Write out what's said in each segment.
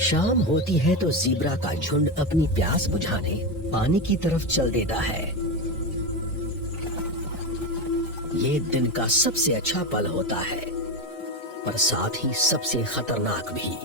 शाम होती है तो ज़ीब्रा का झुंड अपनी प्यास बुझाने पानी की तरफ चल देता है। ये दिन का सबसे अच्छा पल होता है, पर साथ ही सबसे खतरनाक भी।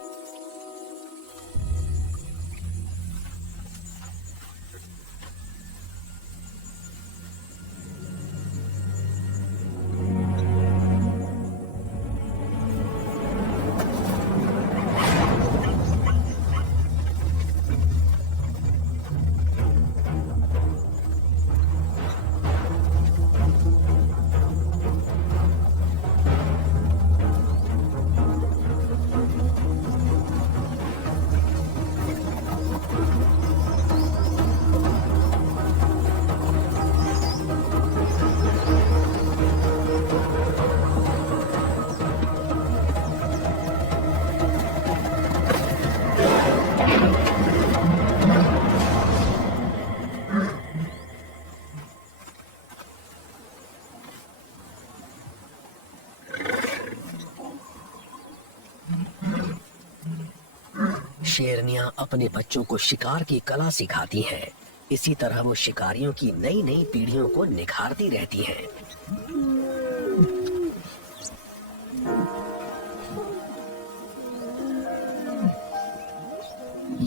शेरनियां अपने बच्चों को शिकार की कला सिखाती हैं। इसी तरह वो शिकारियों की नई नई पीढ़ियों को निखारती रहती हैं।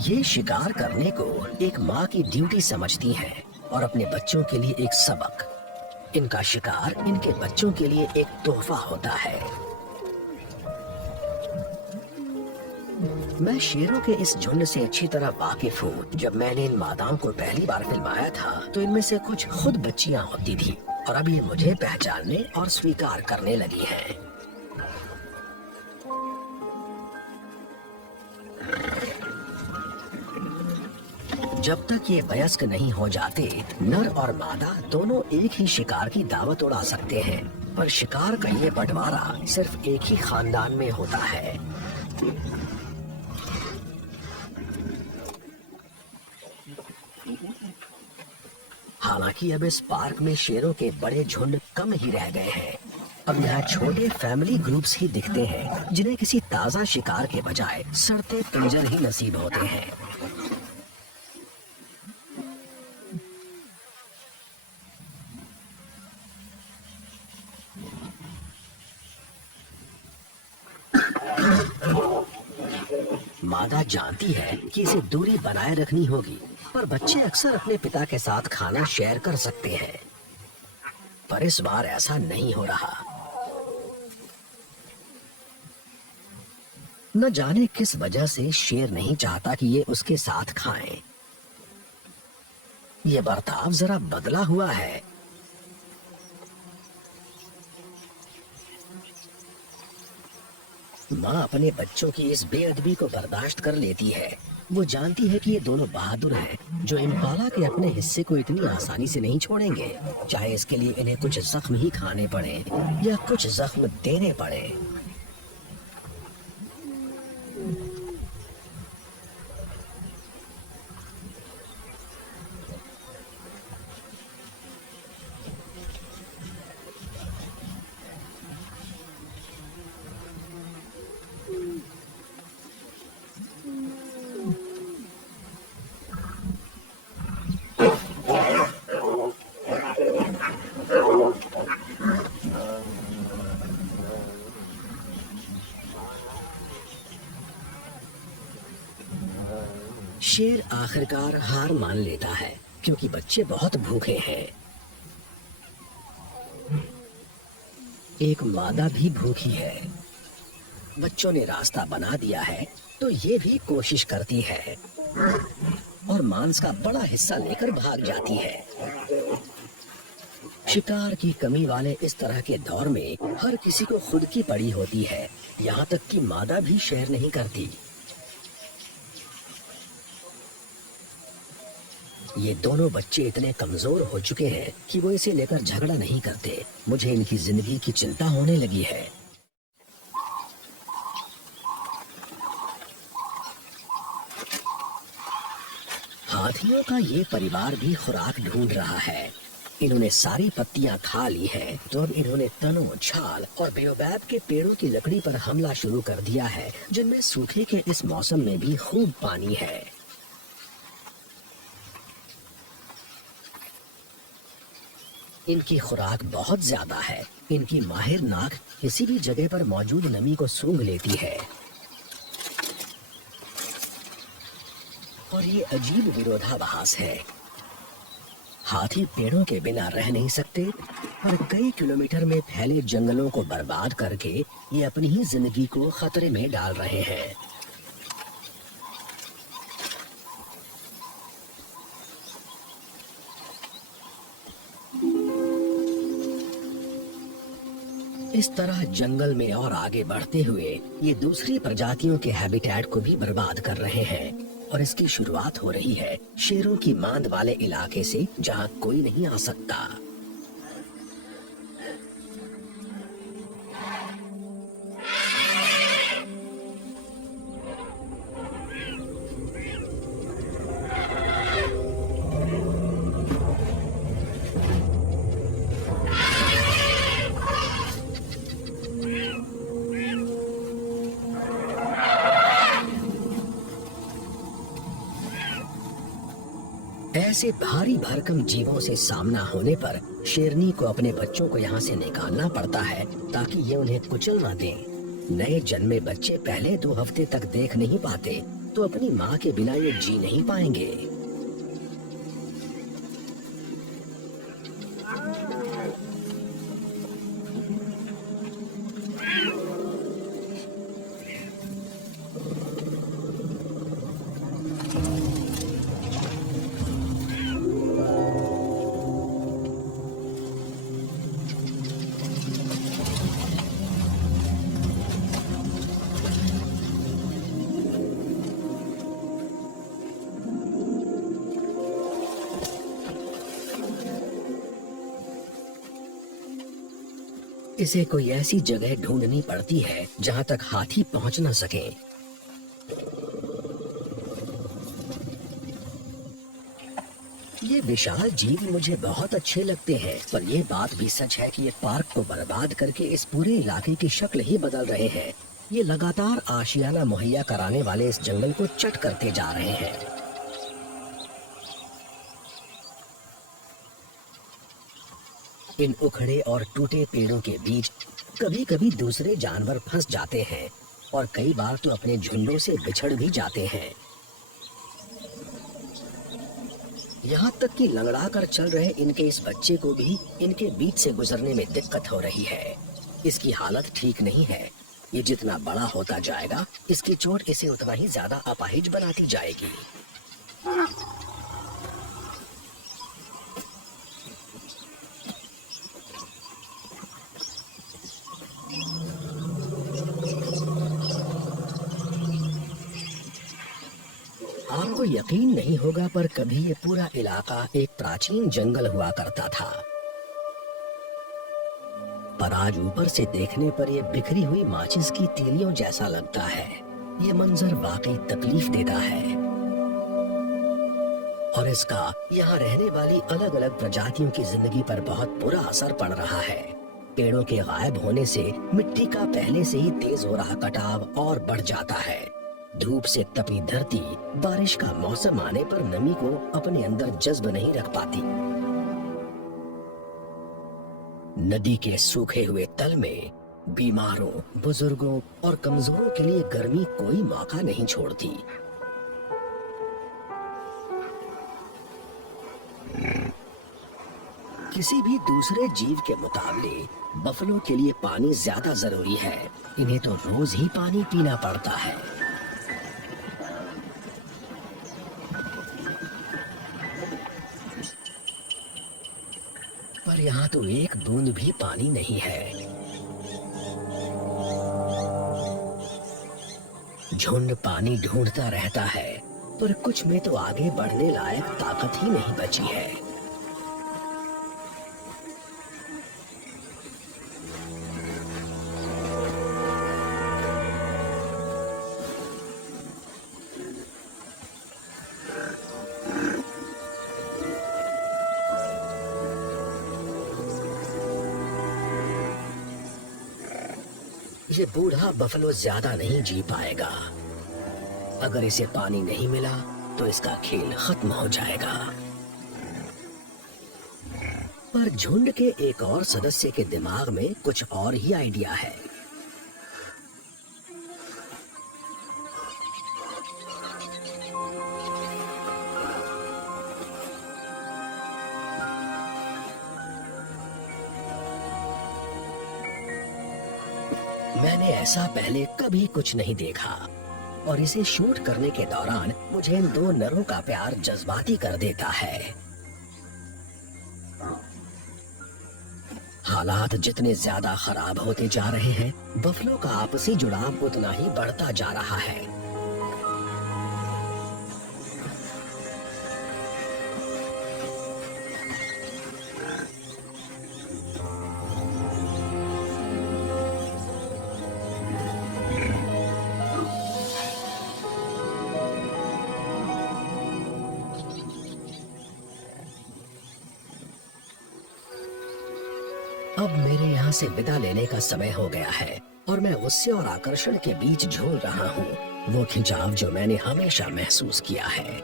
ये शिकार करने को एक माँ की ड्यूटी समझती हैं और अपने बच्चों के लिए एक सबक। इनका शिकार इनके बच्चों के लिए एक तोहफा होता है। मैं शेरों के इस झुंड से अच्छी तरह वाकिफ हूँ। जब मैंने इन मादाओं को पहली बार फिल्माया था तो इनमें से कुछ खुद बच्चियाँ होती थी और अब ये मुझे पहचानने और स्वीकार करने लगी हैं। जब तक ये वयस्क नहीं हो जाते, नर और मादा दोनों एक ही शिकार की दावत उड़ा सकते हैं, पर शिकार का ये बंटवारा सिर्फ एक ही खानदान में होता है। हालांकि अब इस पार्क में शेरों के बड़े झुंड कम ही रह गए हैं। अब यहाँ छोटे फैमिली ग्रुप्स ही दिखते हैं, जिन्हें किसी ताजा शिकार के बजाय सड़ते पिंजर ही नसीब होते हैं। मादा जानती है कि इसे दूरी बनाए रखनी होगी, पर बच्चे अक्सर अपने पिता के साथ खाना शेयर कर सकते हैं। पर इस बार ऐसा नहीं हो रहा। न जाने किस वजह से शेर नहीं चाहता कि ये उसके साथ खाएं। ये बर्ताव जरा बदला हुआ है। माँ अपने बच्चों की इस बेअदबी को बर्दाश्त कर लेती है। वो जानती है कि ये दोनों बहादुर हैं, जो इम्पाला के अपने हिस्से को इतनी आसानी से नहीं छोड़ेंगे, चाहे इसके लिए इन्हें कुछ जख्म ही खाने पड़े या कुछ जख्म देने पड़े। शेर आखिरकार हार मान लेता है, क्योंकि बच्चे बहुत भूखे हैं। एक मादा भी भूखी है। बच्चों ने रास्ता बना दिया है तो ये भी कोशिश करती है और मांस का बड़ा हिस्सा लेकर भाग जाती है। शिकार की कमी वाले इस तरह के दौर में हर किसी को खुद की पड़ी होती है, यहाँ तक कि मादा भी शेयर नहीं करती। ये दोनों बच्चे इतने कमजोर हो चुके हैं कि वो इसे लेकर झगड़ा नहीं करते। मुझे इनकी जिंदगी की चिंता होने लगी है। हाथियों का ये परिवार भी खुराक ढूंढ रहा है। इन्होंने सारी पत्तियां खा ली हैं, तो अब इन्होंने तनों, छाल और बेओबैब के पेड़ों की लकड़ी पर हमला शुरू कर दिया है, जिनमें सूखे के इस मौसम में भी खूब पानी है। इनकी खुराक बहुत ज्यादा है। इनकी माहिर नाक किसी भी जगह पर मौजूद नमी को सूंघ लेती है। और ये अजीब विरोधाभास है। हाथी पेड़ों के बिना रह नहीं सकते, पर कई किलोमीटर में फैले जंगलों को बर्बाद करके ये अपनी ही जिंदगी को खतरे में डाल रहे हैं। इस तरह जंगल में और आगे बढ़ते हुए ये दूसरी प्रजातियों के हैबिटेट को भी बर्बाद कर रहे हैं। और इसकी शुरुआत हो रही है शेरों की मांद वाले इलाके से, जहां कोई नहीं आ सकता। ऐसे भारी भरकम जीवों से सामना होने पर शेरनी को अपने बच्चों को यहाँ से निकालना पड़ता है, ताकि ये उन्हें कुचल ना दें। नए जन्मे बच्चे पहले 2 हफ्ते तक देख नहीं पाते, तो अपनी माँ के बिना ये जी नहीं पाएंगे। इसे कोई ऐसी जगह ढूंढनी पड़ती है जहां तक हाथी पहुंच न सके। ये विशाल जीव मुझे बहुत अच्छे लगते हैं, पर यह बात भी सच है कि ये पार्क को बर्बाद करके इस पूरे इलाके की शक्ल ही बदल रहे हैं। ये लगातार आशियाना मुहैया कराने वाले इस जंगल को चट करते जा रहे हैं। इन उखड़े और टूटे पेड़ों के बीच कभी कभी दूसरे जानवर फंस जाते हैं, और कई बार तो अपने झुंडों से बिछड़ भी जाते हैं। यहाँ तक कि लंगड़ा कर चल रहे इनके इस बच्चे को भी इनके बीच से गुजरने में दिक्कत हो रही है। इसकी हालत ठीक नहीं है। ये जितना बड़ा होता जाएगा, इसकी चोट इसे उतना ही ज्यादा अपाहिज बनाती जाएगी। आपको यकीन नहीं होगा, पर कभी ये पूरा इलाका एक प्राचीन जंगल हुआ करता था। पर आज ऊपर से देखने पर यह बिखरी हुई माचिस की तीलियों जैसा लगता है। ये मंजर वाकई तकलीफ देता है, और इसका यहाँ रहने वाली अलग अलग प्रजातियों की जिंदगी पर बहुत बुरा असर पड़ रहा है। पेड़ों के गायब होने से मिट्टी का पहले से ही तेज हो रहा कटाव और बढ़ जाता है। धूप से तपी धरती बारिश का मौसम आने पर नमी को अपने अंदर जज्ब नहीं रख पाती। नदी के सूखे हुए तल में बीमारों, बुजुर्गों और कमजोरों के लिए गर्मी कोई मौका नहीं छोड़ती। किसी भी दूसरे जीव के मुकाबले बफलों के लिए पानी ज्यादा जरूरी है। इन्हें तो रोज ही पानी पीना पड़ता है। पर यहाँ तो एक बूंद भी पानी नहीं है। झुंड पानी ढूंढता रहता है, पर कुछ में तो आगे बढ़ने लायक ताकत ही नहीं बची है। ये बूढ़ा बफलो ज्यादा नहीं जी पाएगा। अगर इसे पानी नहीं मिला तो इसका खेल खत्म हो जाएगा। पर झुंड के एक और सदस्य के दिमाग में कुछ और ही आइडिया है। मैंने ऐसा पहले कभी कुछ नहीं देखा और इसे शूट करने के दौरान मुझे इन दो नरों का प्यार जज्बाती कर देता है। हालात जितने ज्यादा खराब होते जा रहे हैं, बफलो का आपसी जुड़ाव उतना ही बढ़ता जा रहा है। अब मेरे यहाँ से विदा लेने का समय हो गया है और मैं गुस्से और आकर्षण के बीच झूल रहा हूँ, वो खिंचाव जो मैंने हमेशा महसूस किया है।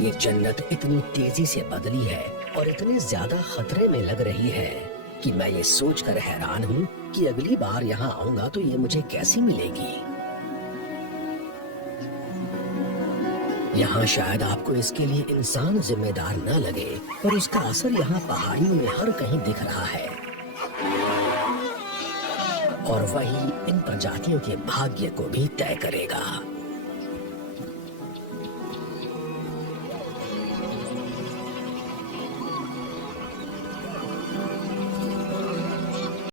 ये जन्नत इतनी तेजी से बदली है और इतने ज्यादा खतरे में लग रही है कि मैं ये सोचकर हैरान हूँ कि अगली बार यहाँ आऊंगा तो ये मुझे कैसी मिलेगी। यहाँ शायद आपको इसके लिए इंसान जिम्मेदार न लगे, पर उसका असर यहाँ पहाड़ियों में हर कहीं दिख रहा है और वही इन प्रजातियों के भाग्य को भी तय करेगा।